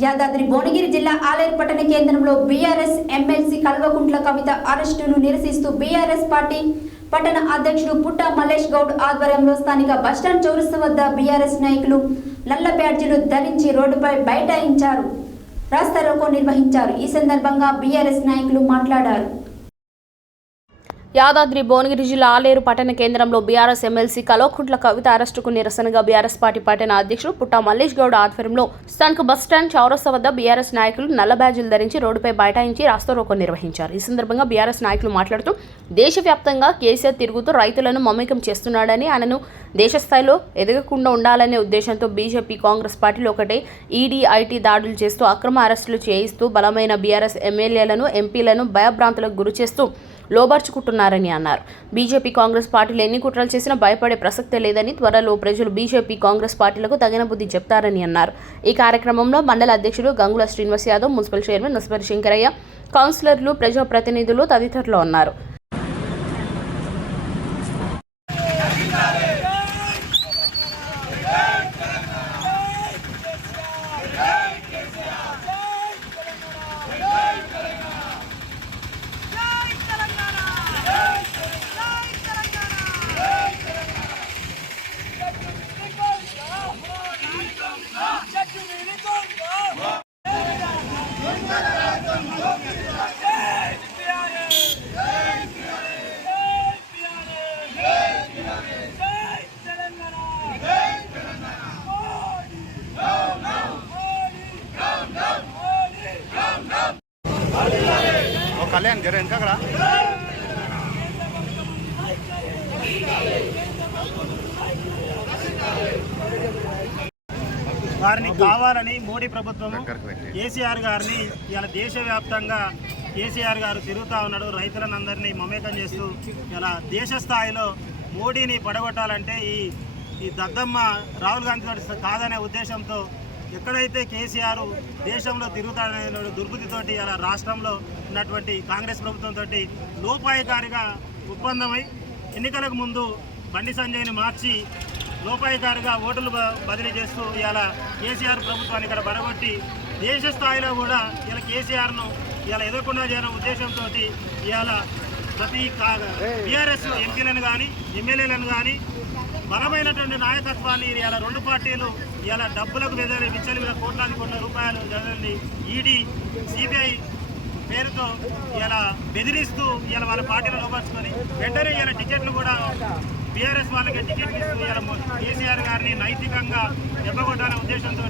యాదాద్రి భువనగిరి జిల్లా ఆలేరు పట్టణ కేంద్రంలో బీఆర్ఎస్ ఎమ్మెల్సీ కల్వకుంట్ల కవిత అరెస్టును నిరసిస్తూ బీఆర్ఎస్ పార్టీ పట్టణ అధ్యక్షుడు పుట్టా మల్లేష్ గౌడ్ ఆధ్వర్యంలో స్థానిక బస్టాండ్ చౌరస్తా వద్ద బీఆర్ఎస్ నాయకులు నల్ల బ్యాడ్జీలు ధరించి రోడ్డుపై బైఠాయించారు, రాస్తారోకో నిర్వహించారు. ఈ సందర్భంగా బీఆర్ఎస్ నాయకులు మాట్లాడారు. యాదాద్రి భువనగిరి జిల్లా ఆలేరు పట్టణ కేంద్రంలో బీఆర్ఎస్ ఎమ్మెల్సీ కల్వకుంట్ల కవిత అరెస్టుకు నిరసనగా బీఆర్ఎస్ పార్టీ పట్టణ అధ్యక్షుడు పుట్టా మల్లేష్ గౌడ్ ఆధ్వర్యంలో స్థానిక బస్టాండ్ చౌరస్తా వద్ద బీఆర్ఎస్ నాయకులు నల్ల బ్యాడ్జీలు ధరించి రోడ్డుపై బైఠాయించి రాస్తారోకో నిర్వహించారు. ఈ సందర్భంగా బీఆర్ఎస్ నాయకులు మాట్లాడుతూ దేశవ్యాప్తంగా కేసీఆర్ తిరుగుతూ రైతులను మమేకం చేస్తున్నాడని, ఆయనను దేశ స్థాయిలో ఎదగకుండా ఉండాలనే ఉద్దేశంతో బీజేపీ కాంగ్రెస్ పార్టీలు ఒకటే ఈడీ ఐటీ దాడులు చేస్తూ అక్రమ అరెస్టులు చేయిస్తూ బలమైన బీఆర్ఎస్ ఎమ్మెల్యేలను ఎంపీలను భయభ్రాంతులకు గురి చేస్తూ లోబర్చుకుంటున్నారని అన్నారు. బీజేపీ కాంగ్రెస్ పార్టీలు ఎన్ని కుట్రలు చేసినా భయపడే ప్రసక్తే లేదని, త్వరలో ప్రజలు బీజేపీ కాంగ్రెస్ పార్టీలకు తగిన బుద్ధి చెప్తారని అన్నారు. ఈ కార్యక్రమంలో మండల అధ్యక్షుడు గంగుల శ్రీనివాస్ యాదవ్, మున్సిపల్ చైర్మన్ నస్పరి శంకరయ్య, కౌన్సిలర్లు, ప్రజాప్రతినిధులు తదితరులు ఉన్నారు. కళ్యాణ్ జర వెనక వారిని కావాలని మోడీ ప్రభుత్వం కేసీఆర్ గారిని ఇలా దేశవ్యాప్తంగా కేసీఆర్ గారు తిరుగుతూ ఉన్నాడు. రైతులను అందరినీ మమేకం చేస్తూ ఇలా దేశ స్థాయిలో మోడీని పడగొట్టాలంటే ఈ దద్దమ్మ రాహుల్ గాంధీ కాదనే ఉద్దేశంతో ఎక్కడైతే కేసీఆర్ దేశంలో తిరుగుతాడనే దుర్బుద్ధితోటి ఇలా రాష్ట్రంలో ఉన్నటువంటి కాంగ్రెస్ ప్రభుత్వంతో లోపాయకారిగా ఒప్పందమై ఎన్నికలకు ముందు బండి సంజయ్ని మార్చి లోపాయకారిగా ఓటులు బదిలీ చేస్తూ ఇలా కేసీఆర్ ప్రభుత్వాన్ని ఇక్కడ బరగొట్టి దేశ స్థాయిలో కూడా ఇలా కేసీఆర్ను ఇలా ఎదుర్కొన్నా చేయాలనే ఉద్దేశంతో ఇలా ప్రతి బీఆర్ఎస్ ఎంపీలను కానీ ఎమ్మెల్యేలను కానీ బలమైనటువంటి నాయకత్వాన్ని ఇలా రెండు పార్టీలు ఇలా డబ్బులకు విచ్చలవిడ కోట్ల రూపాయలు ఈడీ సిబిఐ పేరుతో ఇలా బెదిరిస్తూ ఇలా వాళ్ళ పార్టీలు లోపరుచుకొని వెంటనే ఇలా టికెట్లు కూడా బీఆర్ఎస్ వాళ్ళకి టికెట్లు ఇస్తూ ఇలా కేసీఆర్ గారిని నైతికంగా దెబ్బకొట్టాలనే ఉద్దేశంతో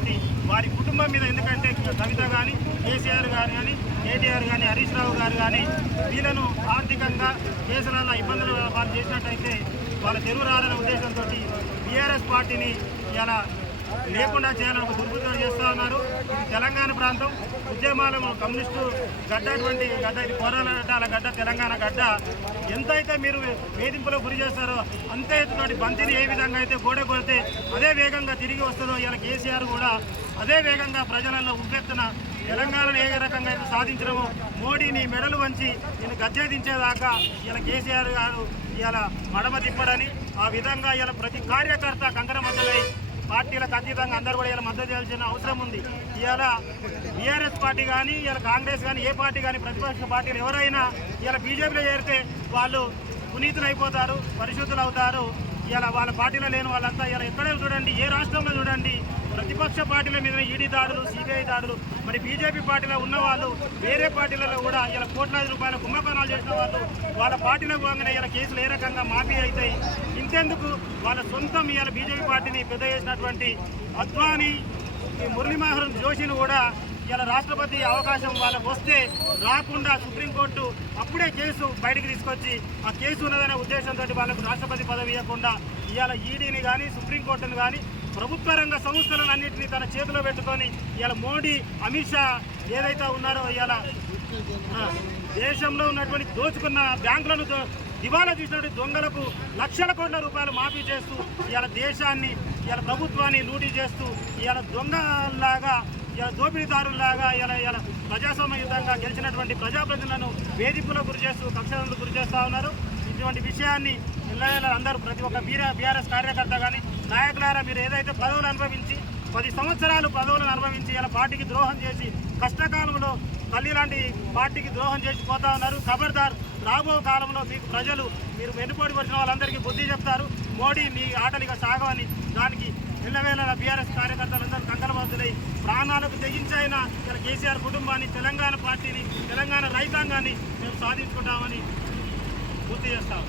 వారి కుటుంబం మీద, ఎందుకంటే కవిత కానీ కేసీఆర్ గారు కానీ కేటీఆర్ కానీ హరీష్ రావు గారు కానీ వీళ్ళను ఆర్థికంగా కేసులలో ఇబ్బందులు వాళ్ళు చేసినట్టయితే వాళ్ళ తెలుగు రాదనే ఉద్దేశంతో బీఆర్ఎస్ పార్టీని ఇలా లేకుండా చేయాలని ఒక దుర్బుద్ధం చేస్తూ ఉన్నారు. ఇది తెలంగాణ ప్రాంతం, ఉద్యమాల కమ్యూనిస్టు గడ్డ, అటువంటి గడ్డ, ఇది పోరాటాల గడ్డ, తెలంగాణ గడ్డ. ఎంతైతే మీరు వేధింపులకు గురి చేస్తారో అంతే ఎత్తుతోటి బంతిని ఏ విధంగా అయితే గోడ కొడితే అదే వేగంగా తిరిగి వస్తుందో ఇలా కేసీఆర్ కూడా అదే వేగంగా ప్రజలలో ఉవ్వెత్తున తెలంగాణను ఏ రకంగా అయితే సాధించడమో మోడీని మెడలు వంచి నేను గజ్జెదించేదాకా ఇలా కేసీఆర్ గారు ఇలా మడమ తిప్పడని, ఆ విధంగా ఇలా ప్రతి కార్యకర్త కంకణబద్ధులై పార్టీలకు అతీతంగా అందరూ కూడా ఇలా మద్దతు చేయాల్సిన అవసరం ఉంది. ఇలా బీఆర్ఎస్ పార్టీ కానీ ఇలా కాంగ్రెస్ కానీ ఏ పార్టీ కానీ ప్రతిపక్ష పార్టీలు ఎవరైనా ఇలా బీజేపీలో చేరితే వాళ్ళు పునీతులు అయిపోతారు, పరిశుద్ధులు అవుతారు. ఇలా వాళ్ళ పార్టీలో లేని వాళ్ళంతా ఇలా ఎక్కడే చూడండి, ఏ రాష్ట్రంలో చూడండి ప్రతిపక్ష పార్టీల మీద ఈడీ దాడులు, సిబిఐ దాడులు. మరి బీజేపీ పార్టీలో ఉన్న వాళ్ళు వేరే పార్టీలలో కూడా ఇలా కోట్లాది రూపాయల కుంభకోణాలు చేసిన వాళ్ళు వాళ్ళ పార్టీలో పోగానే ఇలా కేసులు ఏ రకంగా మాఫీ అవుతాయి. ఇంతెందుకు వాళ్ళ సొంతం ఇలా బీజేపీ పార్టీని పెద్ద చేసినటువంటి అద్వానీ, మురళీ మనోహర్ జోషిని కూడా ఇలా రాష్ట్రపతి అవకాశం వాళ్ళకు వస్తే రాకుండా సుప్రీంకోర్టు అప్పుడే కేసు బయటికి తీసుకొచ్చి ఆ కేసు ఉన్నదనే ఉద్దేశంతో వాళ్ళకు రాష్ట్రపతి పదవి ఇవ్వకుండా ఇవాళ ఈడీని కానీ సుప్రీంకోర్టును కానీ ప్రభుత్వ రంగ సంస్థలను అన్నింటినీ తన చేతిలో పెట్టుకొని ఇలా మోడీ, అమిత్ షా ఏదైతే ఉన్నారో ఇలా దేశంలో ఉన్నటువంటి దోచుకున్న బ్యాంకులను దివాలా తీసినటువంటి దొంగలకు లక్షల కోట్ల రూపాయలు మాఫీ చేస్తూ ఇలా దేశాన్ని, ఇలా ప్రభుత్వాన్ని లూటీ చేస్తూ ఇలా దొంగలాగా, ఇలా దోపిడీదారులాగా ఇలా ప్రజాస్వామ్యయుతంగా గెలిచినటువంటి ప్రజాప్రతినిధులను వేధింపులకు గురి చేస్తూ, కక్షలకు గురి చేస్తూ ఉన్నారు. ఇటువంటి విషయాన్ని అందరూ ప్రతి ఒక్క బీఆర్ఎస్ కార్యకర్త కానీ నాయకులారా మీరు ఏదైతే పదవులు అనుభవించి 10 సంవత్సరాలు పదవులను అనుభవించి ఇలా పార్టీకి ద్రోహం చేసి కష్టకాలంలో తల్లి లాంటి పార్టీకి ద్రోహం చేసి పోతా ఉన్నారు. ఖబర్దార్, రాబో కాలంలో మీకు ప్రజలు మీరు వెనుపోటు వచ్చిన వాళ్ళందరికీ బుద్ధి చెప్తారు. మోడీ నీ ఆటలిగా సాగవని దానికి ఎల్లవేళ బీఆర్ఎస్ కార్యకర్తలందరూ కంకణబద్ధులై ప్రాణాలకు తెగించైన ఇలా కేసీఆర్ కుటుంబాన్ని, తెలంగాణ పార్టీని, తెలంగాణ రైతాంగాన్ని మేము సాధించుకుంటామని గుర్తు చేస్తాం.